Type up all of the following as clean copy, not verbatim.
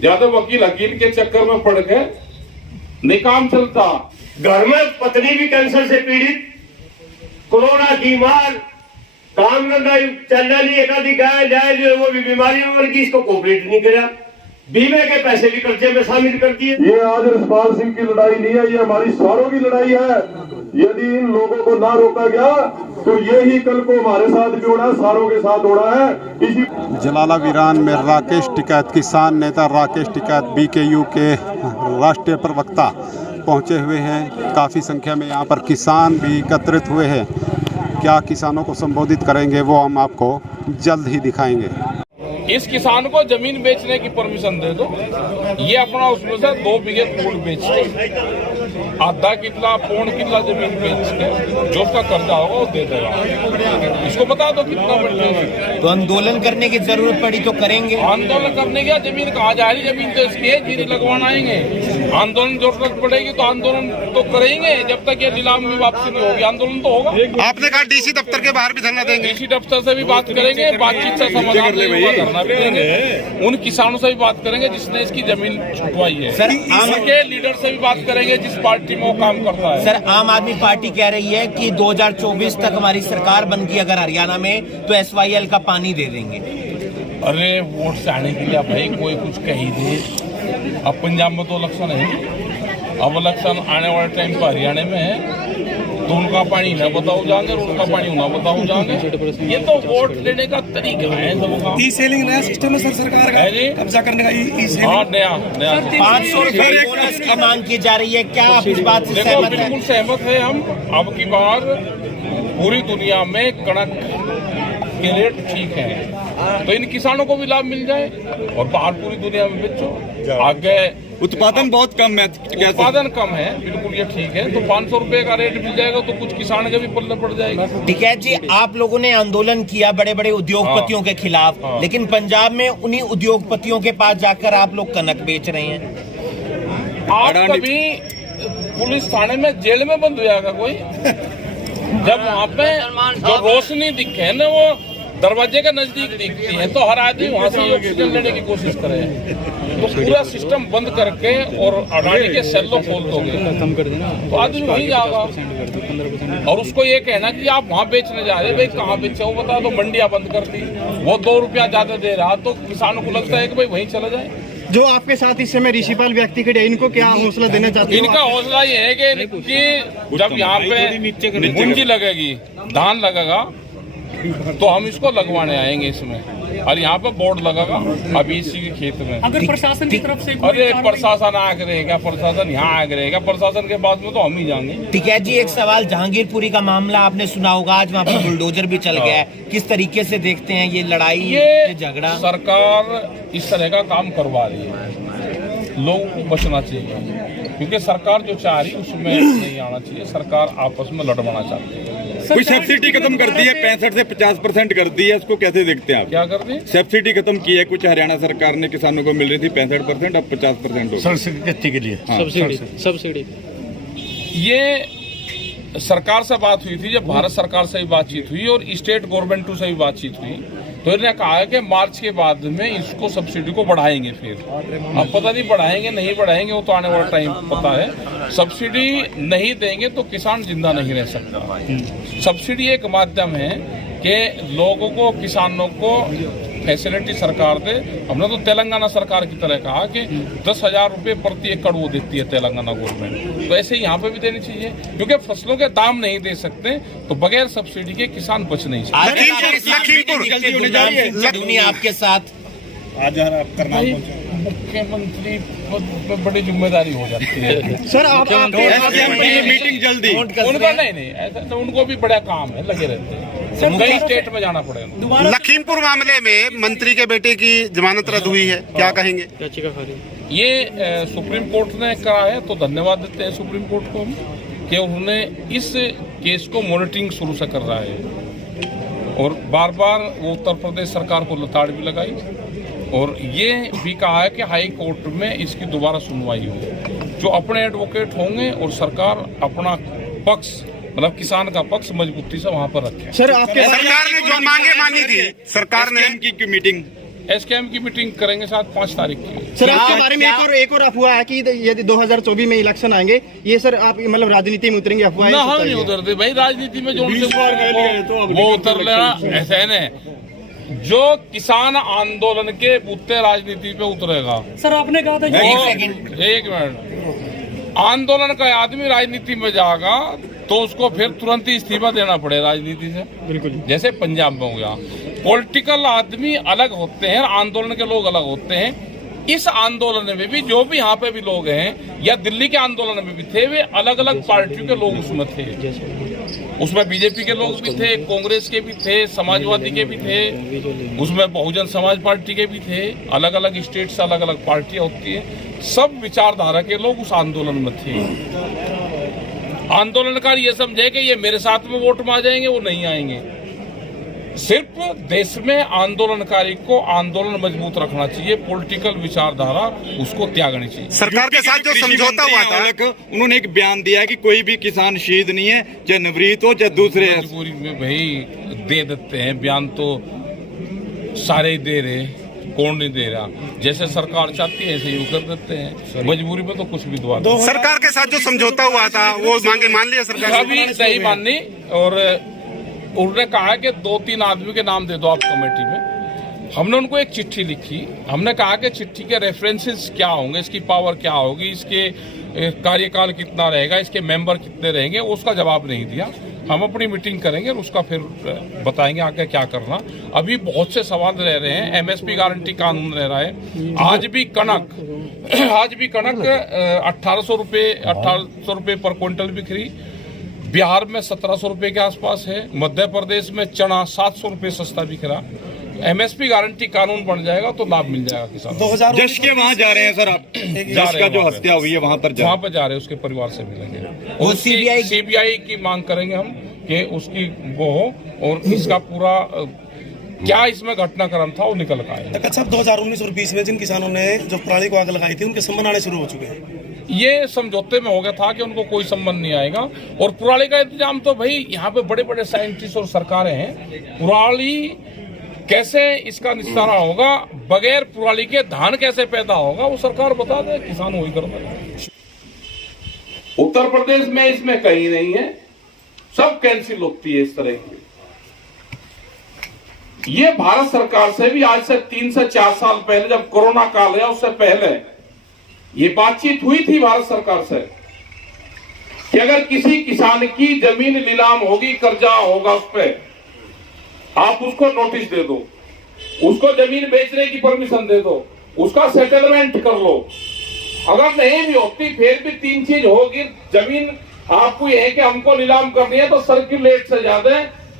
ज्यादा वकील के चक्कर में पड़ गए, नहीं काम चलता। घर में पत्नी भी कैंसर से पीड़ित, कोरोना की मार, काम धंधा चलना नहीं, एक आधी गाय जाए जो है वो भी बीमारी में मर गई, इसको कोऑपरेट नहीं करा, बीमे के पैसे भी कर्जे में शामिल कर दिए। ये आज रिस्पाल सिंह की लड़ाई नहीं है, ये हमारी सारों की लड़ाई है। यदि इन लोगों को ना रोका गया तो ये ही कल को हमारे साथ भी होना है, सारों के साथ होना है। इसी जलाला वीरान में राकेश टिकैत, किसान नेता राकेश टिकैत बीकेयू के राष्ट्रीय प्रवक्ता पहुंचे हुए हैं। काफ़ी संख्या में यहाँ पर किसान भी एकत्रित हुए हैं। क्या किसानों को संबोधित करेंगे वो हम आपको जल्द ही दिखाएंगे। इस किसान को जमीन बेचने की परमिशन दे दो, ये अपना उसमें से 2 बीघे फूल बेच के, आधा किला पौन किला जमीन बेच के जो उसका कर्जा होगा वो दे देगा। इसको बता दो कितना बढ़ेगा। तो आंदोलन करने की जरूरत पड़ी तो करेंगे। आंदोलन करने की जमीन कहाँ जा रही, जमीन तो इसकी है, जीरी लगवाना आएंगे। आंदोलन जरूरत पड़ेगी तो आंदोलन तो करेंगे, जब तक ये नीलाम में वापसी नहीं होगी आंदोलन तो होगा। आपने कहा डीसी दफ्तर के बाहर भी धरना देंगे। डीसी दफ्तर से भी बात करेंगे, बातचीत से समाधान भी देंगे, उन किसानों से भी बात करेंगे जिसने इसकी जमीन छुटवाई है, सर के लीडर से भी बात करेंगे जिस पार्टी में वो काम करता है। सर आम आदमी पार्टी कह रही है कि 2024 तक हमारी सरकार बन गई अगर हरियाणा में तो SYL का पानी दे देंगे। अरे वोट से आने के लिए भाई कोई कुछ कह ही दे। अब पंजाब में तो इलेक्शन है, अब इलेक्शन आने वाले टाइम पर हरियाणा में है, तो उनका पानी न बताओ जाएंगे और उनका पानी न बताओ जाएंगे। ये तो वोट लेने का तरीका है सबका। ई-सेलिंग नया सिस्टम है सर सरकार का कब्जा करने का। हाँ नया 500 रुपए बोनस की मांग की जा रही है, क्या आप इस बात से सहमत हैं? बिल्कुल सहमत है हम। अब की बार पूरी दुनिया में कणक के रेट ठीक है तो इन किसानों को भी लाभ मिल जाए और बाहर पूरी दुनिया में बेचो। आगे उत्पादन बहुत कम है, उत्पादन कम है, बिल्कुल ये ठीक है। तो 500 रुपए का रेट मिल जाएगा तो कुछ किसान के भी पल्ले पड़ जाएगा। टिकैत जी, आप लोगों ने आंदोलन किया बड़े बड़े उद्योगपतियों के खिलाफ, लेकिन पंजाब में उन्हीं उद्योगपतियों के पास जाकर आप लोग कनक बेच रहे हैं। आप कभी पुलिस थाने में जेल में बंद हुआ का कोई? जब वहाँ पे जो रोशनी दिखे ना वो दरवाजे के नजदीक दिखती है तो हर आदमी वहाँ से ऑक्सीजन लेने की कोशिश करे। तो पूरा सिस्टम बंद करके और अडानी के सेल्लो खोल दोगे तो आदमी वहीं जाएगा। और उसको ये कहना कि आप वहाँ बेचने जा रहे, भाई कहाँ बेचे वो बता दो। मंडियाँ बंद कर दी, वो 2 रुपया ज्यादा दे रहा तो किसानों को लगता है कि भाई वहीं चला जाए। जो आपके साथ इस समय ऋषिपाल व्यक्ति खड़े, इनको क्या हौसला देना चाहते हैं? इनका हौसला ये है कि जब यहाँ पे मुंजी लगेगी, धान लगेगा तो हम इसको लगवाने आएंगे इसमें, और यहाँ पे बोर्ड लगेगा अभी इसी के खेत में। अगर प्रशासन की तरफ से अरे प्रशासन आगे रहेगा, प्रशासन यहाँ आगे रहेगा, प्रशासन के बाद में तो हम ही जाएंगे। ठीक है जी, एक सवाल, जहांगीरपुरी का मामला आपने सुना होगा, आज वहाँ पर बुलडोजर भी चल गया है, किस तरीके से देखते हैं ये लड़ाई, ये झगड़ा? सरकार इस तरह का काम करवा रही है, लोगों को बचना चाहिए क्योंकि सरकार जो चाह रही है उसमें नहीं आना चाहिए। सरकार आपस में लड़वाना चाहती है। कोई सब्सिडी खत्म कर दी है, 65 से 50% कर दी है, उसको कैसे देखते हैं आप? क्या कर दी? सब्सिडी खत्म की है, कुछ हरियाणा सरकार ने किसानों को मिल रही थी 65%, अब 50% हो सब्सिडी के लिए। सब्सिडी ये सरकार से बात हुई थी, जब भारत सरकार से भी बातचीत हुई और स्टेट गवर्नमेंट से भी बातचीत हुई तो इन्होंने कहा है कि मार्च के बाद में इसको सब्सिडी को बढ़ाएंगे। फिर अब पता नहीं बढ़ाएंगे नहीं बढ़ाएंगे, वो तो आने वाला टाइम पता है। सब्सिडी नहीं देंगे तो किसान जिंदा नहीं रह सकता। सब्सिडी एक माध्यम है कि लोगों को, किसानों को फैसिलिटी सरकार दे। हमने तो तेलंगाना सरकार की तरह कहा कि 10,000 रुपये प्रति एकड़ वो देती है तेलंगाना गवर्नमेंट, तो ऐसे यहाँ पे भी देनी चाहिए क्योंकि फसलों के दाम नहीं दे सकते तो बगैर सब्सिडी के किसान बच नहीं सकते। आपके साथ मुख्यमंत्री में बड़ी जिम्मेदारी हो जाती है। सर आप मीटिंग जल्दी उनका नहीं ऐसा तो उनको भी बड़ा काम है, लगे रहते हैं, कई स्टेट में जाना पड़ेगा। लखीमपुर मामले में मंत्री के बेटे की जमानत रद्द हुई है, क्या कहेंगे? ये सुप्रीम कोर्ट ने कहा है तो धन्यवाद देते हैं सुप्रीम कोर्ट को कि उन्होंने इस केस को मॉनिटरिंग शुरू से कर रहा है और बार बार वो उत्तर प्रदेश सरकार को लताड़ भी लगाई और ये भी कहा है कि हाई कोर्ट में इसकी दोबारा सुनवाई हो, जो अपने एडवोकेट होंगे और सरकार अपना पक्ष मतलब किसान का पक्ष मजबूती से वहाँ पर रखे। सर आपके सरकार ने जो मांगे मानी थी, सरकार ने की मीटिंग एसकेएम की मीटिंग करेंगे साथ 5 तारीख की। सर आपके बारे में एक और अफवाह है कि यदि 2024 में इलेक्शन आएंगे, ये सर आप मतलब राजनीति में उतरेंगे, अफवाह ना हम नहीं उतरते भाई राजनीति में, जो वो उतर लेना ऐसा है ना। जो किसान आंदोलन के बूते राजनीति पे उतरेगा। सर आपने कहा था एक मिनट, आंदोलन का आदमी राजनीति में जाएगा तो उसको फिर तुरंत ही इस्तीफा देना पड़े राजनीति से। बिल्कुल, जैसे पंजाब में हो गया। पॉलिटिकल आदमी अलग होते हैं, आंदोलन के लोग अलग होते हैं। इस आंदोलन में भी जो भी यहाँ पे भी लोग हैं या दिल्ली के आंदोलन में भी थे, वे अलग अलग पार्टियों के लोग उसमें थे। उसमें बीजेपी के लोग भी थे, कांग्रेस के भी थे, समाजवादी के भी थे, उसमें बहुजन समाज पार्टी के भी थे। अलग अलग स्टेट से अलग अलग पार्टियां होती है। सब विचारधारा के लोग उस आंदोलन में थे। आंदोलनकारी ये समझे कि ये मेरे साथ में वोट में आ जाएंगे, वो नहीं आएंगे। सिर्फ देश में आंदोलनकारी को आंदोलन मजबूत रखना चाहिए, पॉलिटिकल विचारधारा उसको त्यागनी चाहिए। सरकार के साथ जो समझौता हुआ था, उन्होंने एक बयान दिया है कि कोई भी किसान शहीद नहीं है, चाहे नवरीत हो चाहे दूसरे। मजबूरी में भाई दे देते हैं बयान, तो सारे ही दे रहे, कौन नहीं दे रहा। जैसे सरकार चाहती है ऐसे ही कर देते हैं, मजबूरी में तो कुछ भी दुआ। सरकार के साथ जो समझौता हुआ था वो मांगे मान लिया सरकार अभी नहीं माननी। और उन्होंने कहा कि 2-3 आदमी के नाम दे दो आप कमेटी में। हमने उनको एक चिट्ठी लिखी। हमने कहा कि चिट्ठी के रेफरेंसेस क्या होंगे, इसकी पावर क्या होगी, इसके कार्यकाल कितना रहेगा, इसके मेंबर कितने रहेंगे, उसका जवाब नहीं दिया। हम अपनी मीटिंग करेंगे और उसका फिर बताएंगे आगे क्या करना। अभी बहुत से सवाल रह रहे हैं। एमएसपी गारंटी कानून रह रहा है। आज भी कनक 1800 रुपये पर क्विंटल बिक्री। बिहार में 1700 रुपये के आसपास है। मध्य प्रदेश में चना 700 रुपये सस्ता बिक रहा। एमएसपी गारंटी कानून बन जाएगा तो लाभ मिल जाएगा किसान। जश के वहाँ जा रहे हैं सर आप? जश का जो हत्या हुई है वहाँ पर जा रहे हैं, उसके परिवार से मिलेंगे और सीबीआई की मांग करेंगे हम कि उसकी वो हो और इसका पूरा क्या इसमें घटनाक्रम था वो निकल का है। अच्छा, 2019 और 20 में जिन किसानों ने जो पराली को आग लगाई थी, उनके संबंध आने शुरू हो चुके हैं। ये समझौते में हो गया था कि उनको कोई संबंध नहीं आएगा। और पुराली का इंतजाम तो भाई यहाँ पे बड़े बड़े साइंटिस्ट और सरकारें हैं। पुराली कैसे इसका निस्तारा होगा, बगैर पुराली के धान कैसे पैदा होगा, वो सरकार बता दे, किसान वही कर दे। उत्तर प्रदेश में इसमें कहीं नहीं है, सब कैंसिल होती है इस तरह की। ये भारत सरकार से भी आज से 3 से 4 साल पहले जब कोरोना काल है उससे पहले ये बातचीत हुई थी भारत सरकार से कि अगर किसी किसान की जमीन नीलाम होगी, कर्जा होगा उस पर, आप उसको नोटिस दे दो, उसको जमीन बेचने की परमिशन दे दो, उसका सेटलमेंट कर लो। अगर नहीं भी होती फिर भी 3 चीज होगी। जमीन आपको यह है कि हमको नीलाम करनी है तो सर्कुलेट से ज्यादा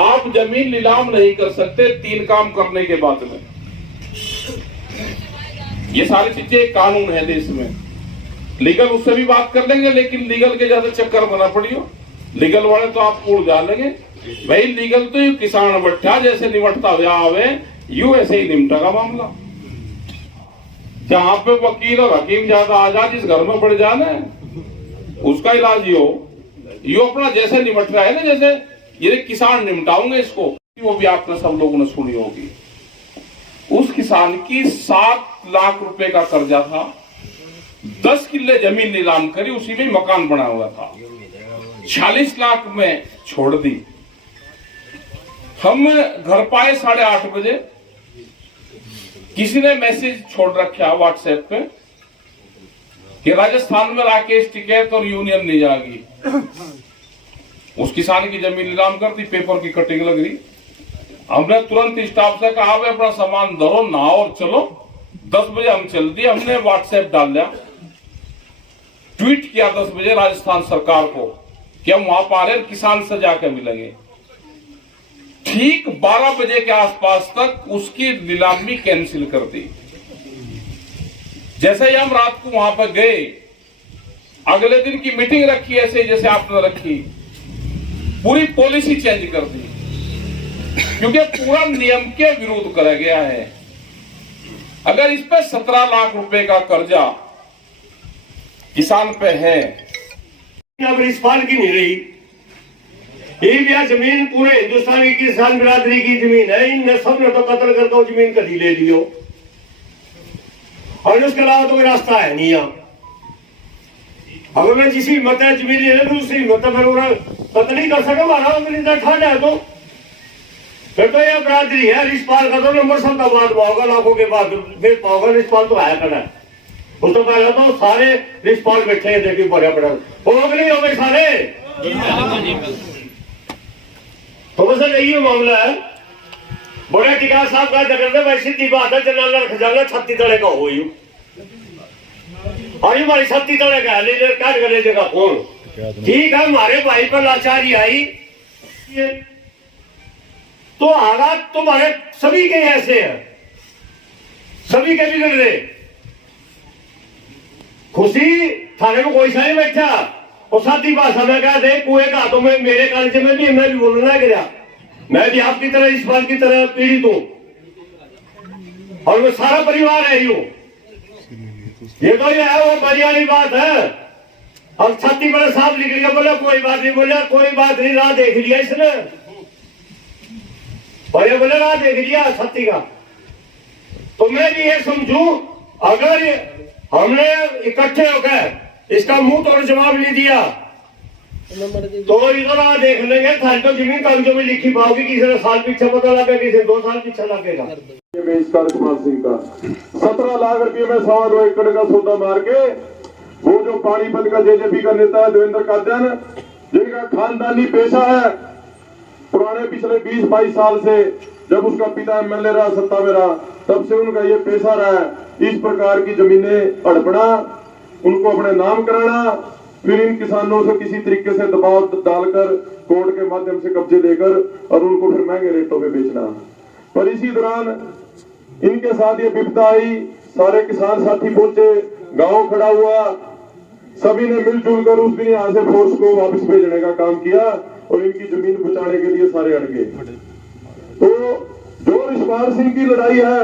आप जमीन नीलाम नहीं कर सकते 3 काम करने के बाद में। ये सारी चीजें कानून है देश में। लीगल उससे भी बात कर लेंगे, लेकिन लीगल के ज्यादा चक्कर बना पड़ियो। लीगल वाले तो आप कूड़ डाल लेंगे भाई। लीगल तो यू किसान बट्टा जैसे निमटता हुआ आवे, यू ऐसे ही निमटेगा मामला। जहां पे वकील और हकीम ज्यादा आजाद जिस घर में बढ़ जाना उसका इलाज यो अपना जैसे निमट रहा है ना, जैसे ये किसान निमटाऊंगे इसको, वो भी आपने सब लोगों ने सुनी होगी। उस किसान की 7 लाख रुपए का कर्जा था, 10 किले जमीन नीलाम करी, उसी में मकान बना हुआ था, 40 लाख में छोड़ दी। हम घर पाए 8:30 बजे, किसी ने मैसेज छोड़ रखा व्हाट्सएप पे कि राजस्थान में राकेश टिकैत और यूनियन नहीं जाएगी। उस किसान की जमीन नीलाम कर दी, पेपर की कटिंग लग रही। हमने तुरंत स्टाफ से कहा अपना सामान धरो, नहाओ और चलो। 10 बजे हम चल दिए। हमने व्हाट्सएप डाल दिया, ट्वीट किया 10 बजे राजस्थान सरकार को कि हम वहां पर आ रहे, किसान से जाकर मिलेंगे। ठीक 12 बजे के आसपास तक उसकी नीलामी कैंसिल कर दी। जैसे ही हम रात को वहां पर गए, अगले दिन की मीटिंग रखी ऐसे जैसे आपने रखी, पूरी पॉलिसी चेंज कर दी, क्योंकि पूरा नियम के विरुद्ध करा गया है। अगर इस पे 17 लाख रुपए का कर्जा किसान पे है, अब इस पाल की नहीं रही। ये जमीन पूरे हिंदुस्तान की किसान बिरादरी की जमीन है। इन सब ने तो कत्ल कर दो, जमीन कभी ले लियो। और उसके अलावा तो कोई रास्ता है नहीं यहाँ। अगर मैं जिस हिम्मत है जमीन ले तो दूसरी हिम्मत है, फिर पता नहीं कर सका हमारा ठंड है तो फिर तो ये बरादरी है। रिश्पाल का तो नंबर सब बाद पाओगा, लाखों के बाद फिर पाओगा। रिश्पाल तो आया करना है, उस तो पहले तो सारे रिश्पाल बैठे हैं, देखिए बड़े बड़े हो नहीं हो गए सारे। तो बस यही मामला है। बड़े टिका साहब का जगह वैसी दी बात है, जनाला खजाना छत्ती तले का हो यू और ये हमारी छत्ती तले का ले काट कर ले जगह कौन। ठीक है, हमारे भाई पर लाचारी आई तो हालात तुम्हारे सभी के ऐसे हैं, सभी के बिगड़ रहे। खुशी थाने में कोई सा नहीं बैठा और साथी भाषा में कहा दे कुएं का तो मैं मेरे कॉलेज में भी मैं भी बोलना गया, मैं भी आपकी तरह इस बात की तरह पीड़ित हूं और वो सारा परिवार है यूं। ये तो ये है वो बड़ी वाली बात है। अब छाती बड़े साफ लिख लिया, बोला कोई बात नहीं, बोला कोई बात नहीं, राह देख लिया इसने और ये बोले राह देख लिया छाती का। तो मैं भी ये समझू अगर हमने इकट्ठे होकर इसका मुंह तोड़ जवाब नहीं दिया तो इधर आ देख लेंगे। थाने तो जमीन कागजों में लिखी पाओगी, किसी ने साल पीछे पता लगा, किसी ने 2 साल पीछे लगेगा। कुमार सिंह का 17 लाख रुपए में 2.25 एकड़ का सौदा मार के वो जो पानीपत का जेजेपी का नेता है देवेंद्र कादयान, जिनका खानदानी पेशा है पुराने पिछले 20-22 साल से, जब उसका पिता एमएलए रहा, सत्ता में रहा, तब से उनका ये पेशा रहा है इस प्रकार की जमीनें हड़पना, उनको अपने नाम कराना, फिर इन किसानों से किसी तरीके से दबाव डालकर कोर्ट के माध्यम से कब्जे लेकर और उनको फिर महंगे रेटों पे बेचना। पर इसी दौरान इनके साथ ये विपदा आई, सारे किसान साथी पहुंचे, गांव खड़ा हुआ, सभी ने मिलजुल कर उस दिन यहाँ से फोर्स को वापस भेजने का काम किया और इनकी जमीन बचाने के लिए सारे अड़ गए। तो जो रिश्पाल सिंह की लड़ाई है,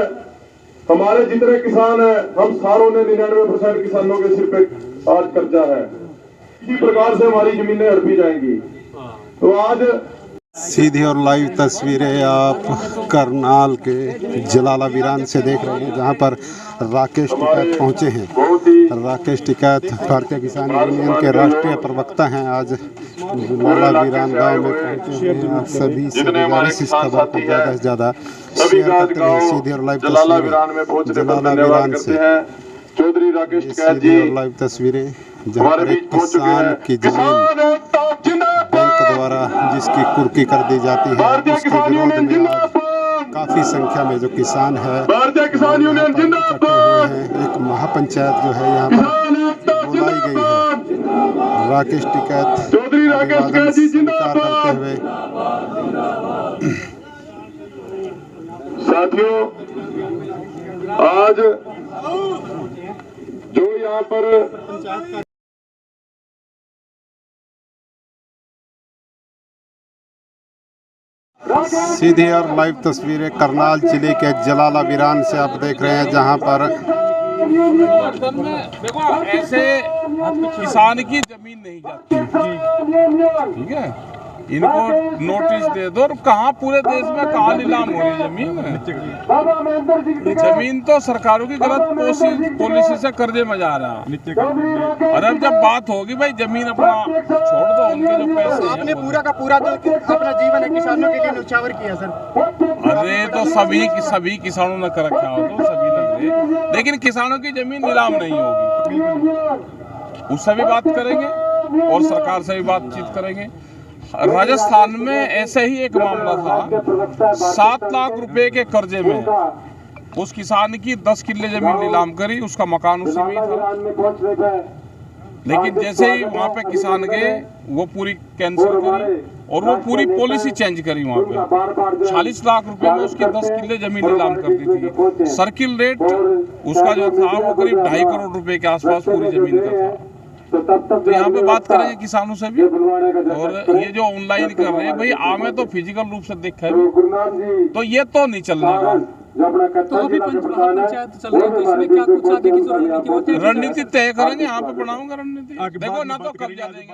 हमारे जितने किसान हैं हम सारों ने 99% किसानों के सिर पे आज कर्जा है। इसी प्रकार से हमारी जमीनें हड़पी जाएंगी। तो आज सीधी और लाइव तस्वीरें आप करनाल के जलाला वीरान से देख रहे हैं, जहां पर राकेश टिकैत पहुंचे हैं। राकेश टिकैत भारतीय किसान यूनियन के राष्ट्रीय प्रवक्ता हैं। आज जलाला वीरान गांव में पहुंचे हैं। आप सभी से गुजारिश इस खबर को ज़्यादा से ज़्यादा शेयर करते हैं। सीधी और लाइव तस्वीरें जलाला वीरान से चौधरी राकेश टिकैत सीधी और लाइव तस्वीरें, जहाँ पर एक किसान की जमीन बैंक द्वारा जिसकी कुर्की कर दी जाती है, उसके विरोध में आज काफी संख्या में जो किसान है इकट्ठे हुए हैं। एक महापंचायत जो है यहाँ पर बुलाई गई है। राकेश टिकैत अभिवादन स्वीकार करते हुए। साथियों, आज जो यहाँ पर सीधी और लाइव तस्वीरें करनाल जिले के जलाला वीरान से आप देख रहे हैं, जहां पर देखो ऐसे किसान की जमीन नहीं जाती, ठीक है, इनको नोटिस दे दो। और कहाँ पूरे देश में कहाँ नीलाम हो रही जमीन है? जमीन तो सरकारों की गलत पॉलिसी से कर्जे में जा रहा है। और अब जब बात होगी भाई जमीन अपना छोड़ दो, उनके जो पैसे हैं आपने पूरा का पूरा जो अपना जीवन है किसानों के लिए न्यौछावर किया सर। अरे तो सभी किसानों ने कर रखा हो, तो सभी लग रहे, लेकिन किसानों की जमीन नीलाम नहीं होगी। उससे भी बात करेंगे और सरकार से भी बातचीत करेंगे। राजस्थान में ऐसे ही एक मामला था, 7 लाख रुपए के कर्जे में उस किसान की 10 किले जमीन नीलाम करी, उसका मकान उसी में ही था। लेकिन जैसे ही वहाँ पे किसान गए वो पूरी कैंसिल करी और वो पूरी पॉलिसी चेंज करी। वहाँ पे 40 लाख रुपए में उसकी 10 किले जमीन नीलाम कर दी थी। सर्किल रेट उसका जो था वो करीब 2.5 करोड़ रुपए के आसपास पूरी जमीन का था। तो यहाँ पे बात करेंगे किसानों से भी। और ये जो ऑनलाइन कर रहे हैं भाई, आमे तो फिजिकल रूप से देखा है, तो ये तो नहीं चलना है। तो अभी पंचायत चल रही है, इसमें क्या कुछ आगे की रणनीति होती है? रणनीति तय करेंगे, यहाँ पे बनाऊंगा रणनीति। देखो ना तो कब्जा देंगे।